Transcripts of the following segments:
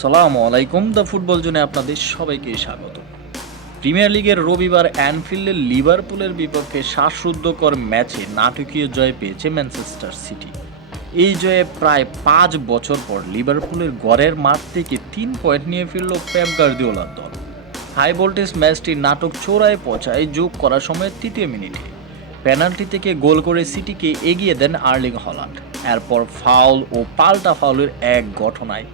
সালামু আলাইকুম। The football জোনে আপনাদের সবাইকে স্বাগত। প্রিমিয়ার লিগের রবিবার অ্যানফিল্ডে লিভারপুলের বিপক্ষে শ্বাসরুদ্ধকর ম্যাচে নাটকীয় জয় পেয়েছে ম্যানচেস্টার সিটি। এই জয়ে প্রায় 5 বছর পর লিভারপুলের গড়ের মাঠ থেকে 3 পয়েন্ট নিয়ে ফিরল পেপ গার্দিওলার দল। হাই ভোল্টেজ ম্যাচটি নাটক চোরায় পৌঁছায় যোগ করার সময় 3য় মিনিটে পেনাল্টি থেকে গোল করে সিটিকে এগিয়ে দেন আর্লিং হল্যান্ড। এরপর ফাউল ও পাল্টা ফাউলের এক ঘটনায়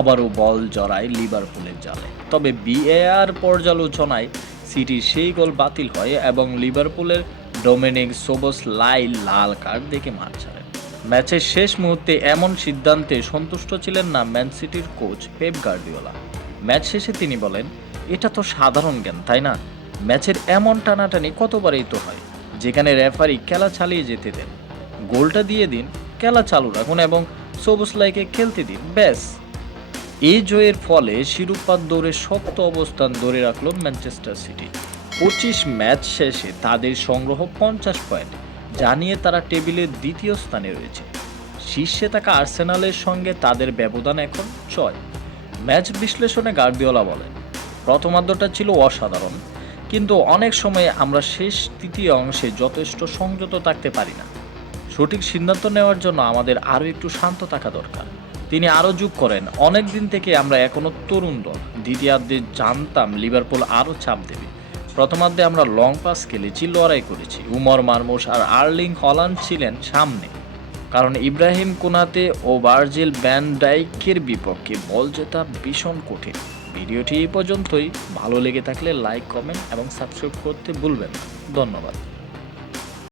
আবারও বল জড়ায় লিভারপুলের জালে। তবে ভিএআর পর্যালোচনায় সিটির সেই গোল বাতিল হয় এবং লিভারপুলের ডোমিনিক সোবোসলাই লাল কার্ড দেখে মাঠ ছাড়েন। ম্যাচের শেষ মুহূর্তে এমন সিদ্ধান্তে সন্তুষ্ট ছিলেন না ম্যান সিটির কোচ পেপ গার্দিওলা। ম্যাচ শেষে তিনি বলেন, এটা তো সাধারণ জ্ঞান, তাই না? ম্যাচের এমন টানাটানি কতবারই তো হয়, যেখানে রেফারি খেলা চালিয়ে যেতে দেন। গোলটা দিয়ে দিন, খেলা চালু রাখুন এবং সোবোসলাইকে খেলতে দিন, ব্যাস। এই জয়ের ফলে শিরোপার দৌড়ে শক্ত অবস্থান ধরে রাখল ম্যানচেস্টার সিটি। 25 ম্যাচ শেষে তাদের সংগ্রহ 50 পয়েন্ট, যা নিয়ে তারা টেবিলের দ্বিতীয় স্থানে রয়েছে। শীর্ষে থাকা আর্সেনালের সঙ্গে তাদের ব্যবধান এখন 6। ম্যাচ বিশ্লেষণে গার্দিওলা বলেন, প্রথমার্ধটা ছিল অসাধারণ, কিন্তু অনেক সময় আমরা শেষ তৃতীয় অংশে যথেষ্ট সংযত থাকতে পারি না। সঠিক সিদ্ধান্ত নেওয়ার জন্য আমাদের আরও একটু শান্ত থাকা দরকার। তিনি আরও যোগ করেন, অনেক দিন থেকে আমরা এখনও তরুণ দল। দ্বিতীয়ার্ধে জানতাম লিভারপুল আরও চাপ দেবে। প্রথমার্ধে আমরা লং পাস খেলেছি, লড়াই করেছি। উমর মারমুশ আর আর্লিং হল্যান্ড ছিলেন সামনে, কারণ ইব্রাহিম কোনাতে ও ভার্জিল ভ্যান ডাইকের বিপক্ষে বল জেতা ভীষণ কঠিন। ভিডিওটি এই পর্যন্তই। ভালো লেগে থাকলে লাইক, কমেন্ট এবং সাবস্ক্রাইব করতে ভুলবেন না। ধন্যবাদ।